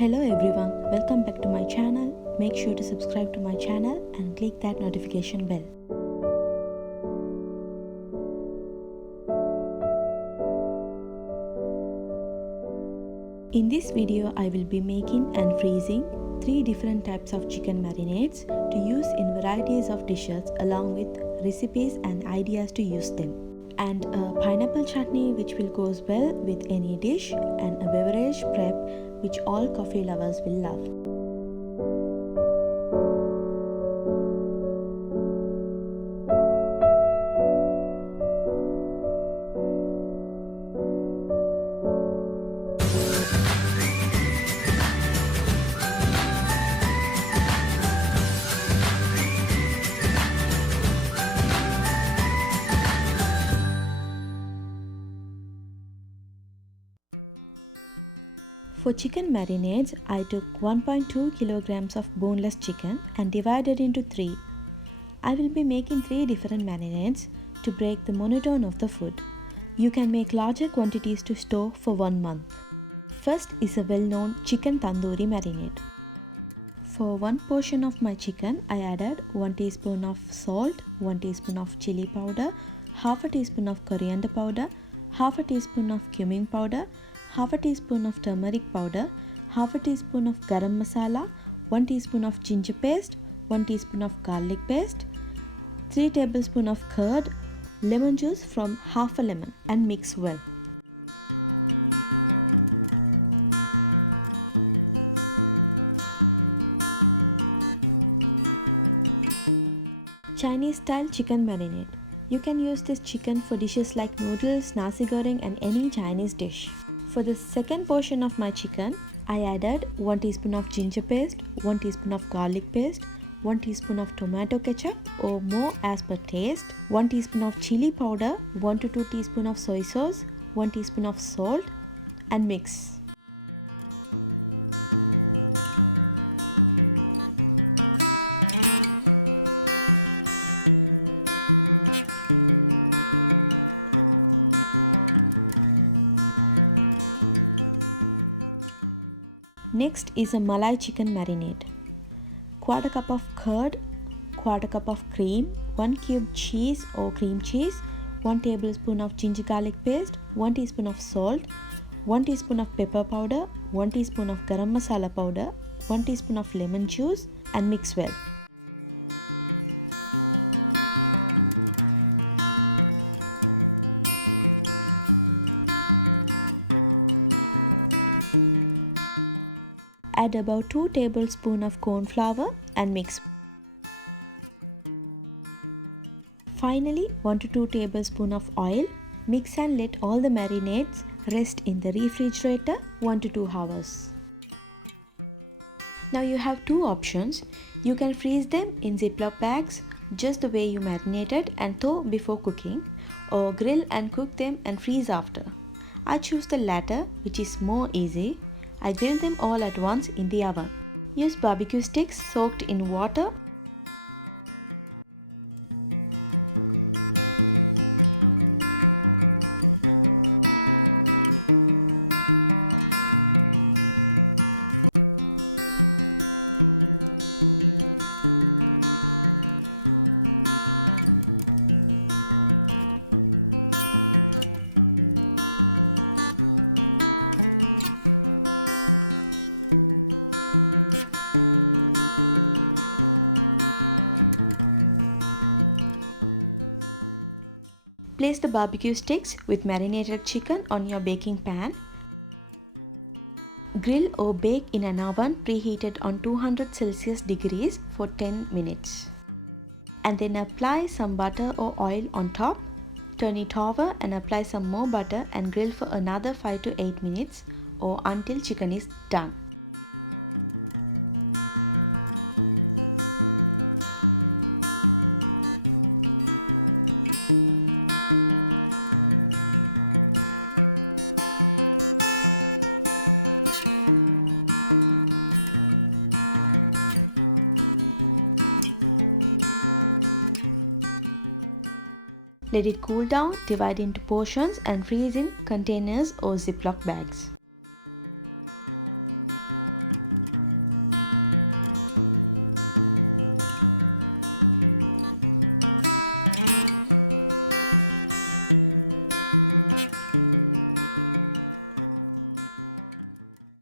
Hello everyone, welcome back to my channel. Make sure to subscribe to my channel and click that notification bell. In this video, I will be making and freezing 3 different types of chicken marinades to use in varieties of dishes along with recipes and ideas to use them. And a pineapple chutney which will goes well with any dish, and a beverage prep which all coffee lovers will love. For chicken marinades, I took 1.2 kilograms of boneless chicken and divided into 3. I will be making 3 different marinades to break the monotony of the food. You can make larger quantities to store for 1 month. First is a well-known chicken tandoori marinade. For 1 portion of my chicken, I added 1 teaspoon of salt, 1 teaspoon of chili powder, half a teaspoon of coriander powder, half a teaspoon of cumin powder, half a teaspoon of turmeric powder, half a teaspoon of garam masala, 1 teaspoon of ginger paste, 1 teaspoon of garlic paste, 3 tablespoons of curd, lemon juice from half a lemon, and mix well. Chinese style chicken marinade. You can use this chicken for dishes like noodles, nasi goreng, and any Chinese dish. For the second portion of my chicken, I added 1 teaspoon of ginger paste, 1 teaspoon of garlic paste, 1 teaspoon of tomato ketchup or more as per taste, 1 teaspoon of chili powder, 1 to 2 teaspoons of soy sauce, 1 teaspoon of salt, and mix. Next is a Malai chicken marinade. Quarter cup of curd, quarter cup of cream, 1 cube cheese or cream cheese, 1 tablespoon of ginger garlic paste, 1 teaspoon of salt, 1 teaspoon of pepper powder, 1 teaspoon of garam masala powder, 1 teaspoon of lemon juice, and mix well. Add about 2 tablespoons of corn flour and mix. Finally, 1 to 2 tablespoons of oil. Mix and let all the marinades rest in the refrigerator 1 to 2 hours. Now you have 2 options. You can freeze them in Ziploc bags just the way you marinated and thaw before cooking, or grill and cook them and freeze after. I choose the latter, which is more easy. I grill them all at once in the oven. Use barbecue sticks soaked in water. Place the barbecue sticks with marinated chicken on your baking pan. Grill or bake in an oven preheated on 200 Celsius degrees for 10 minutes. And then apply some butter or oil on top. Turn it over and apply some more butter and grill for another 5 to 8 minutes or until chicken is done. Let it cool down, divide into portions and freeze in containers or Ziploc bags.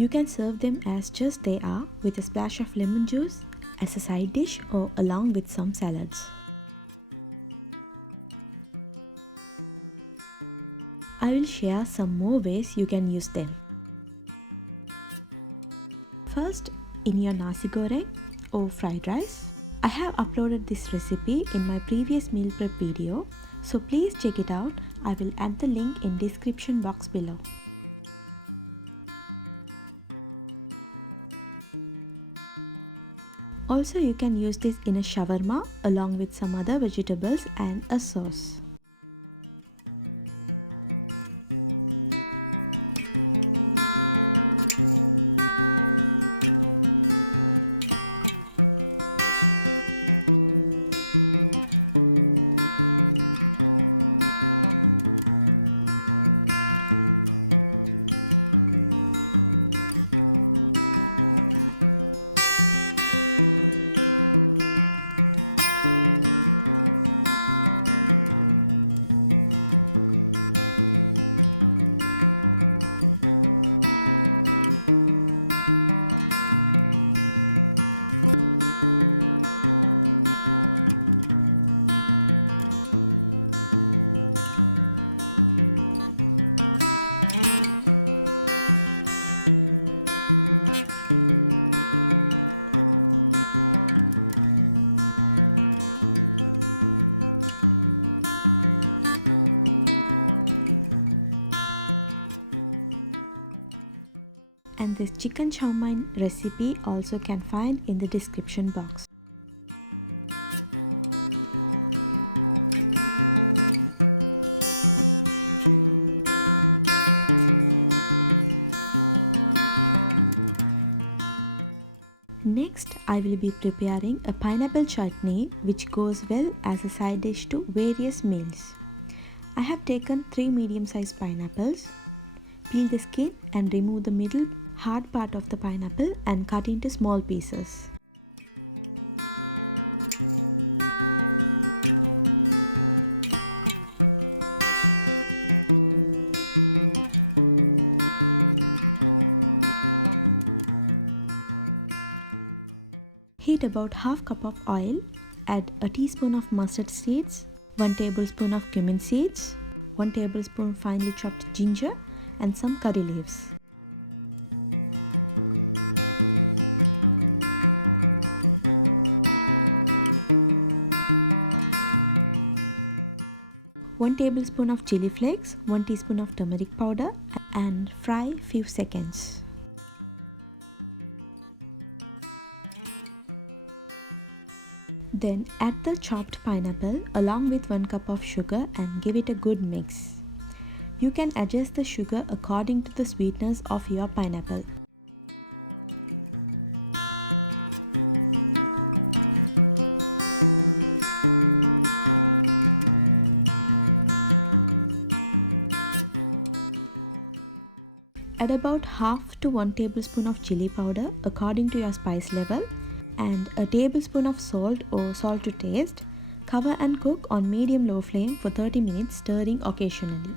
You can serve them as just they are with a splash of lemon juice as a side dish or along with some salads. I will share some more ways you can use them. First, in your nasi goreng or fried rice. I have uploaded this recipe in my previous meal prep video, so please check it out. I will add the link in description box below. Also, you can use this in a shawarma along with some other vegetables and a sauce. And this chicken chow mein recipe also can find in the description box. Next, I will be preparing a pineapple chutney which goes well as a side dish to various meals. I have taken 3 medium-sized pineapples. Peel the skin and remove the middle hard part of the pineapple and cut into small pieces. Heat about half cup of oil, add a teaspoon of mustard seeds, 1 tablespoon of cumin seeds, 1 tablespoon finely chopped ginger and some curry leaves. One tablespoon of chili flakes, 1 teaspoon of turmeric powder and fry few seconds. Then add the chopped pineapple along with 1 cup of sugar and give it a good mix. You can adjust the sugar according to the sweetness of your pineapple. Add about half to 1 tablespoon of chili powder according to your spice level and a tablespoon of salt or salt to taste. Cover and cook on medium-low flame for 30 minutes, stirring occasionally.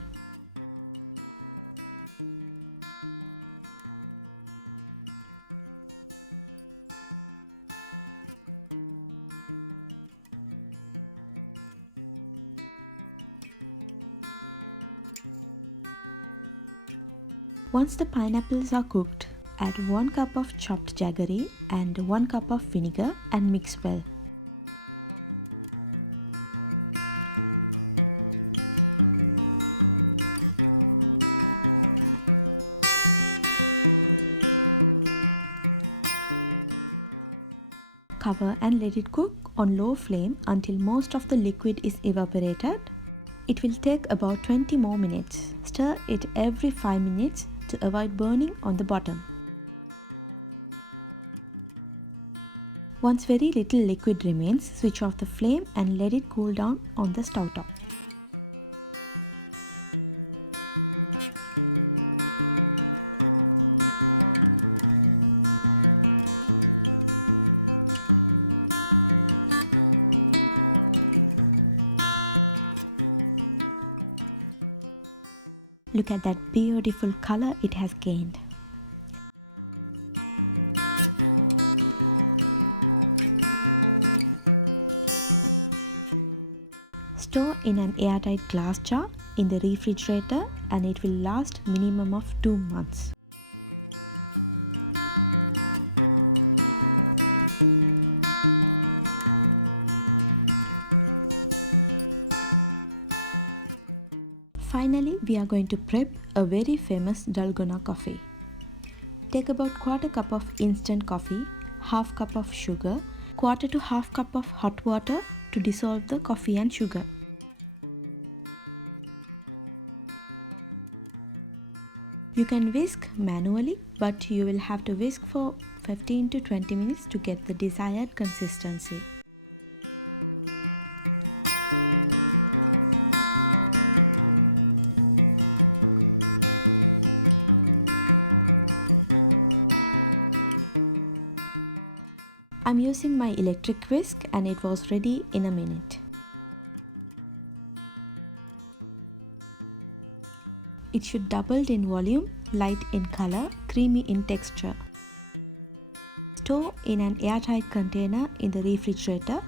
Once the pineapples are cooked, add 1 cup of chopped jaggery and 1 cup of vinegar and mix well. Cover and let it cook on low flame until most of the liquid is evaporated. It will take about 20 more minutes. Stir it every 5 minutes to avoid burning on the bottom. Once very little liquid remains, switch off the flame and let it cool down on the stove top. Look at that beautiful color it has gained. Store in an airtight glass jar in the refrigerator and it will last minimum of 2 months. Finally, we are going to prep a very famous Dalgona coffee. Take about quarter cup of instant coffee, half cup of sugar, quarter to half cup of hot water to dissolve the coffee and sugar. You can whisk manually, but you will have to whisk for 15 to 20 minutes to get the desired consistency. I'm using my electric whisk and it was ready in a minute. It should double in volume, light in color, creamy in texture. Store in an airtight container in the refrigerator.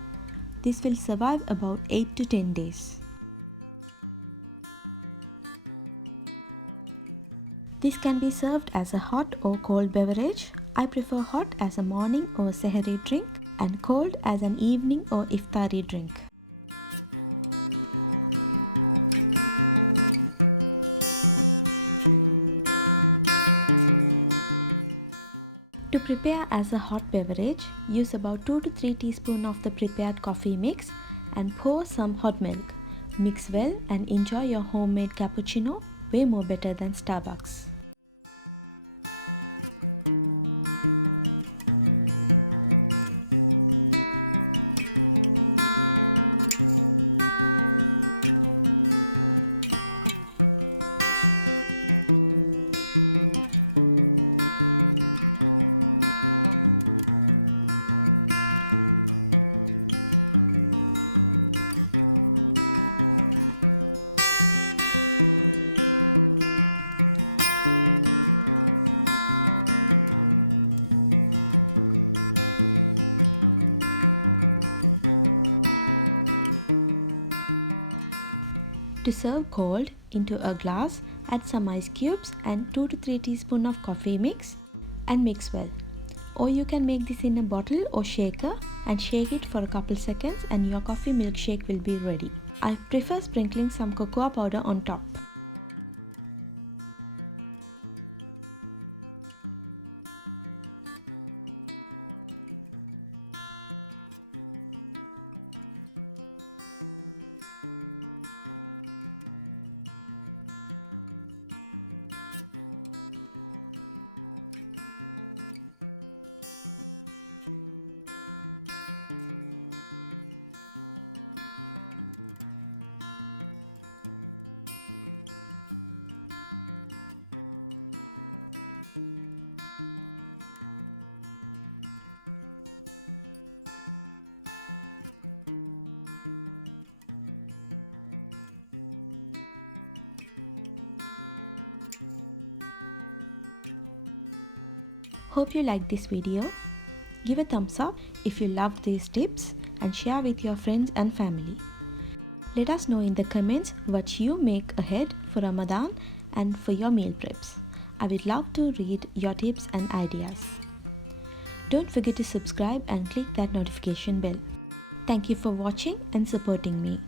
This will survive about 8 to 10 days. This can be served as a hot or cold beverage. I prefer hot as a morning or sehari drink and cold as an evening or iftari drink. To prepare as a hot beverage, use about 2 to 3 teaspoons of the prepared coffee mix and pour some hot milk. Mix well and enjoy your homemade cappuccino, way more better than Starbucks. To serve cold, into a glass, add some ice cubes and 2 to 3 teaspoons of coffee mix and mix well. Or you can make this in a bottle or shaker and shake it for a couple seconds and your coffee milkshake will be ready. I prefer sprinkling some cocoa powder on top. Hope you liked this video. Give a thumbs up if you loved these tips and share with your friends and family. Let us know in the comments what you make ahead for Ramadan and for your meal preps. I would love to read your tips and ideas. Don't forget to subscribe and click that notification bell. Thank you for watching and supporting me.